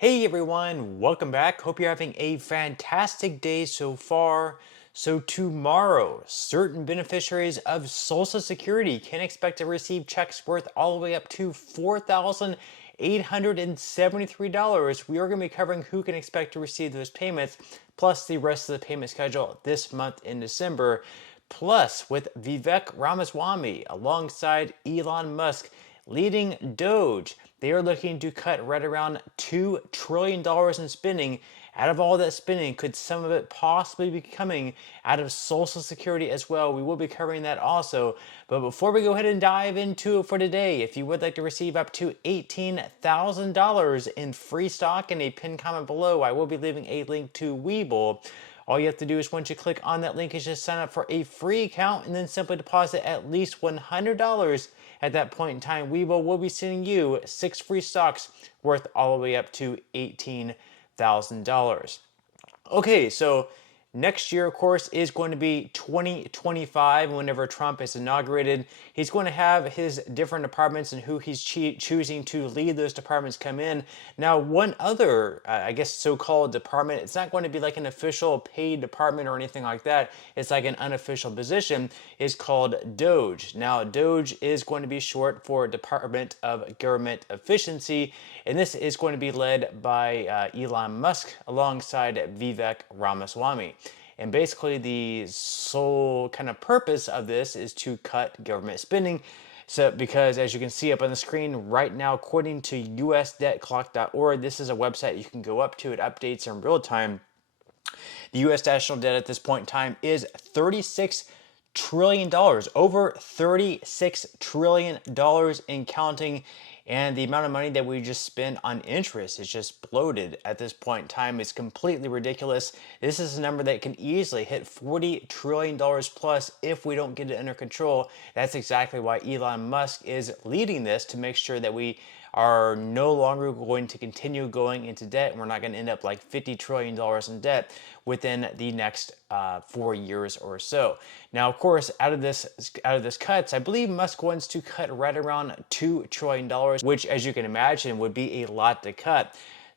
Hey everyone, welcome back. Hope you're having a fantastic day so far. So, tomorrow, certain beneficiaries of Social Security can expect to receive checks worth all the way up to $4,873. We are going to be covering who can expect to receive those payments, plus the rest of the payment schedule this month in December. Plus, with Vivek Ramaswamy alongside Elon Musk leading Doge, they are looking to cut right around $2 trillion in spending. Out of all that spending, could some of it possibly be coming out of Social Security as well? We will be covering that also. But before we go ahead and dive into it for today, if you would like to receive up to $18,000 in free stock in a pinned comment below, I will be leaving a link to Webull. All you have to do is once you click on that link is just sign up for a free account and then simply deposit at least $100. At that point in time, Webull will be sending you 6 free stocks worth all the way up to $18,000. Okay, so next year, of course, is going to be 2025. Whenever Trump is inaugurated, he's going to have his different departments and who he's choosing to lead those departments come in. Now, one other, I guess, so-called department, it's not going to be like an official paid department or anything like that. It's like an unofficial position, is called Doge. Now, Doge is going to be short for Department of Government Efficiency, and this is going to be led by Elon Musk alongside Vivek Ramaswamy. And basically, the sole kind of purpose of this is to cut government spending. So, because as you can see up on the screen right now, according to usdebtclock.org, this is a website you can go up to. It updates in real time. The U.S. national debt at this point in time is $36 trillion, over $36 trillion in counting. And the amount of money that we just spend on interest is just bloated at this point in time. It's completely ridiculous. This is a number that can easily hit $40 trillion plus if we don't get it under control. That's exactly why Elon Musk is leading this, to make sure that we are no longer going to continue going into debt, and we're not going to end up like $50 trillion in debt within the next 4 years or so. Now, of course, out of this cuts, I believe Musk wants to cut right around $2 trillion, which, as you can imagine, would be a lot to cut.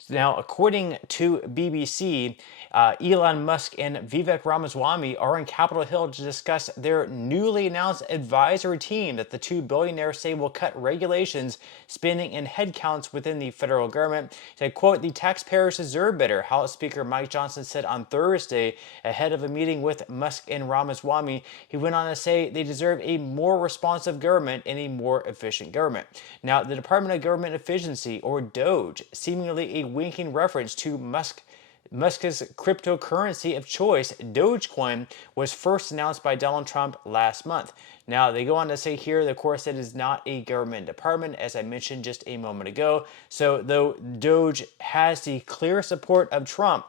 Now, according to BBC, Elon Musk and Vivek Ramaswamy are in Capitol Hill to discuss their newly announced advisory team that the two billionaires say will cut regulations, spending, and headcounts within the federal government. Said, quote, "The taxpayers deserve better," House Speaker Mike Johnson said on Thursday ahead of a meeting with Musk and Ramaswamy. He went on to say they deserve a more responsive government and a more efficient government. Now, the Department of Government Efficiency, or Doge, seemingly a winking reference to Musk's cryptocurrency of choice, Dogecoin, was first announced by Donald Trump last month. Now, they go on to say here, of course, it is not a government department, as I mentioned just a moment ago. So, though Doge has the clear support of Trump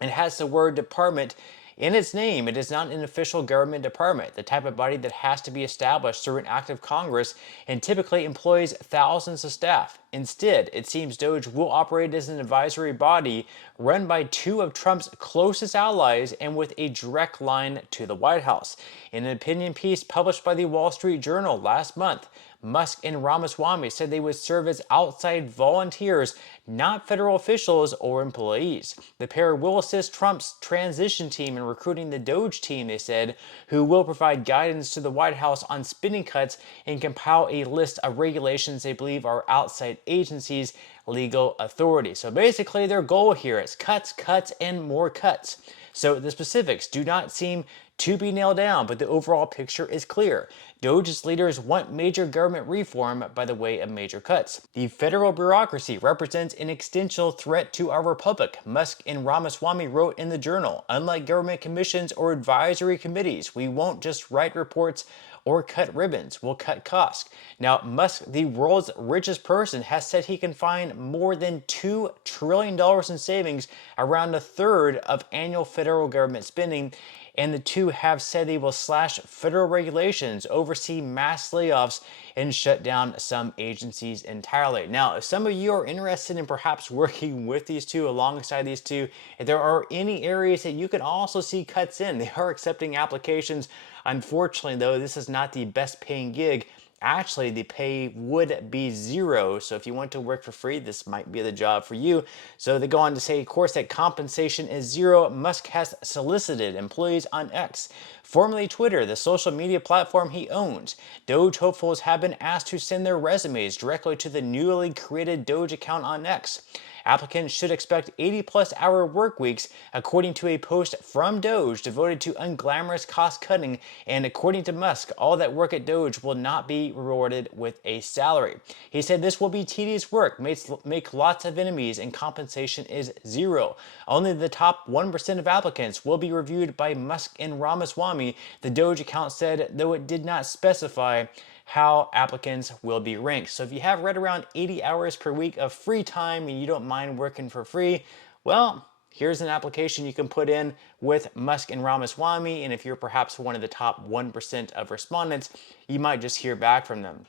and has the word department in its name, it is not an official government department, the type of body that has to be established through an act of Congress and typically employs thousands of staff. Instead, it seems Doge will operate as an advisory body run by two of Trump's closest allies and with a direct line to the White House. In an opinion piece published by the Wall Street Journal last month, Musk and Ramaswamy said they would serve as outside volunteers, not federal officials or employees. The pair will assist Trump's transition team in recruiting the Doge team, they said, who will provide guidance to the White House on spending cuts and compile a list of regulations they believe are outside agencies' legal authority. So basically, their goal here is cuts, cuts, and more cuts. So the specifics do not seem to be nailed down, but the overall picture is clear. Doge's leaders want major government reform by the way of major cuts. The federal bureaucracy represents an existential threat to our republic, Musk and Ramaswamy wrote in the Journal. Unlike government commissions or advisory committees, we won't just write reports or cut ribbons, we'll cut costs. Now, Musk, the world's richest person, has said he can find more than $2 trillion in savings, around a third of annual federal government spending. And the two have said they will slash federal regulations, oversee mass layoffs, and shut down some agencies entirely. Now, if some of you are interested in perhaps working with these two, alongside these two, if there are any areas that you can also see cuts in, they are accepting applications. Unfortunately, though, this is not the best paying gig actually the pay would be zero. So if you want to work for free, this might be the job for you. So they go on to say, of course, that compensation is zero. Musk has solicited employees on X, formerly Twitter, the social media platform he owns. Doge hopefuls have been asked to send their resumes directly to the newly created Doge account on X. Applicants should expect 80-plus hour work weeks, according to a post from Doge devoted to unglamorous cost cutting. And according to Musk, all that work at Doge will not be rewarded with a salary. He said this will be tedious work, make lots of enemies, and compensation is zero. Only the top 1% of applicants will be reviewed by Musk and Ramaswamy, the Doge account said, though it did not specify how applicants will be ranked. So if you have right around 80 hours per week of free time and you don't mind working for free, well, here's an application you can put in with Musk and Ramaswamy. And if you're perhaps one of the top 1% of respondents, you might just hear back from them.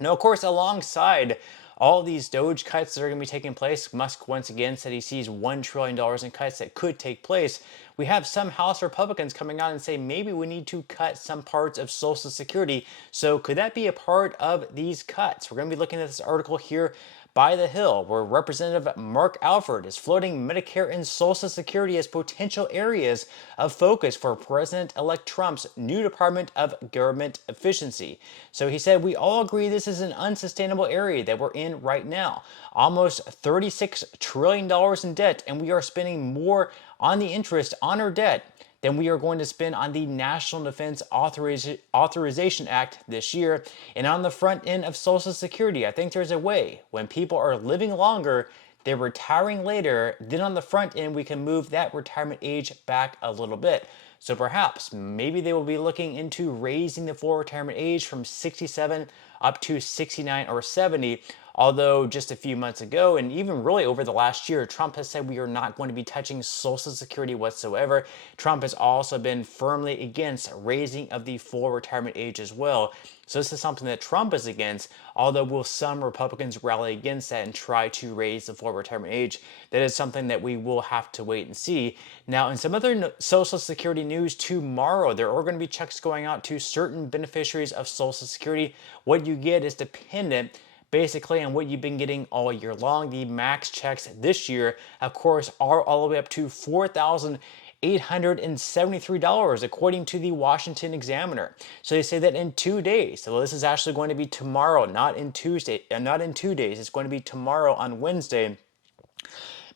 Now, of course, alongside all these Doge cuts that are going to be taking place, Musk once again said he sees $1 trillion in cuts that could take place. We have some House Republicans coming out and say maybe we need to cut some parts of Social Security. So could that be a part of these cuts? We're going to be looking at this article here by the Hill, where Representative Mark Alford is floating Medicare and Social Security as potential areas of focus for President-elect Trump's new Department of Government Efficiency. So he said, we all agree this is an unsustainable area that we're in right now. Almost $36 trillion in debt, and we are spending more on the interest on our debt than we are going to spend on the National Defense Authorization Act this year. And on the front end of Social Security, I think there's a way when people are living longer, they're retiring later, then on the front end, we can move that retirement age back a little bit. So perhaps maybe they will be looking into raising the full retirement age from 67 up to 69 or 70. Although just a few months ago, and even really over the last year, Trump has said we are not going to be touching Social Security whatsoever. Trump has also been firmly against raising of the full retirement age as well. So this is something that Trump is against, although will some Republicans rally against that and try to raise the full retirement age? That is something that we will have to wait and see. Now, in some other Social Security news, tomorrow there are going to be checks going out to certain beneficiaries of Social Security. What you get is dependent basically on what you've been getting all year long. The max checks this year, of course, are all the way up to $4,873, according to the Washington Examiner. So they say that in 2 days, so this is actually going to be tomorrow, not in 2 days. It's going to be tomorrow on Wednesday.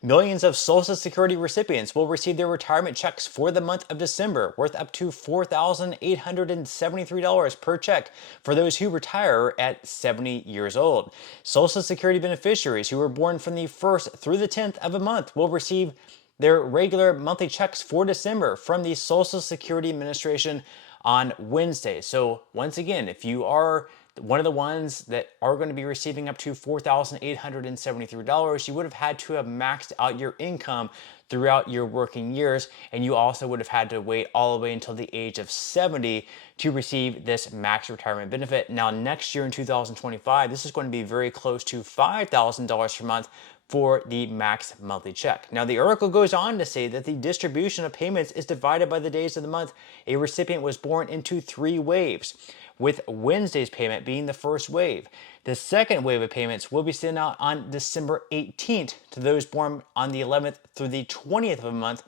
Millions of Social Security recipients will receive their retirement checks for the month of December, worth up to $4,873 per check for those who retire at 70 years old. Social Security beneficiaries who were born from the 1st through the 10th of a month will receive their regular monthly checks for December from the Social Security Administration on Wednesday. So once again, if you are one of the ones that are going to be receiving up to $4,873, you would have had to have maxed out your income throughout your working years, and you also would have had to wait all the way until the age of 70 to receive this max retirement benefit. Now, next year in 2025, this is going to be very close to $5,000 per month for the max monthly check. Now, the article goes on to say that the distribution of payments is divided by the days of the month a recipient was born into 3 waves, with Wednesday's payment being the first wave. The second wave of payments will be sent out on December 18th to those born on the 11th through the 20th of a month.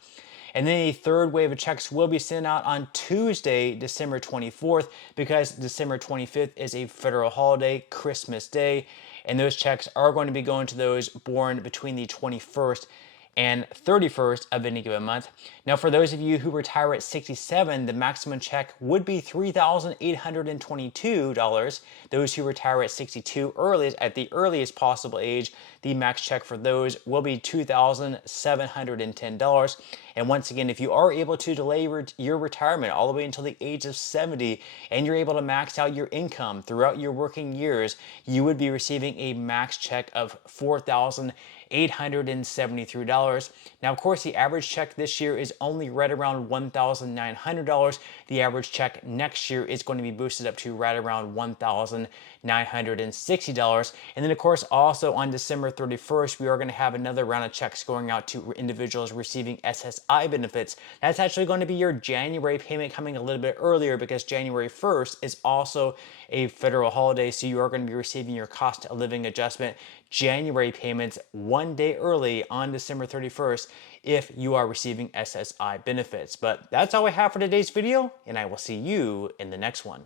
And then a third wave of checks will be sent out on Tuesday, December 24th, because December 25th is a federal holiday, Christmas Day. And those checks are going to be going to those born between the 21st and 31st of any given month. Now, for those of you who retire at 67, the maximum check would be $3,822. Those who retire at 62 at the earliest possible age, the max check for those will be $2,710. And once again, if you are able to delay your retirement all the way until the age of 70 and you're able to max out your income throughout your working years, you would be receiving a max check of $4,873. Now, of course, the average check this year is only right around $1,900. The average check next year is going to be boosted up to right around $1,900. $960. And then of course, also on December 31st, we are going to have another round of checks going out to individuals receiving SSI benefits. That's actually going to be your January payment coming a little bit earlier because January 1st is also a federal holiday. So you are going to be receiving your cost of living adjustment January payments one day early on December 31st if you are receiving SSI benefits. But that's all I have for today's video, and I will see you in the next one.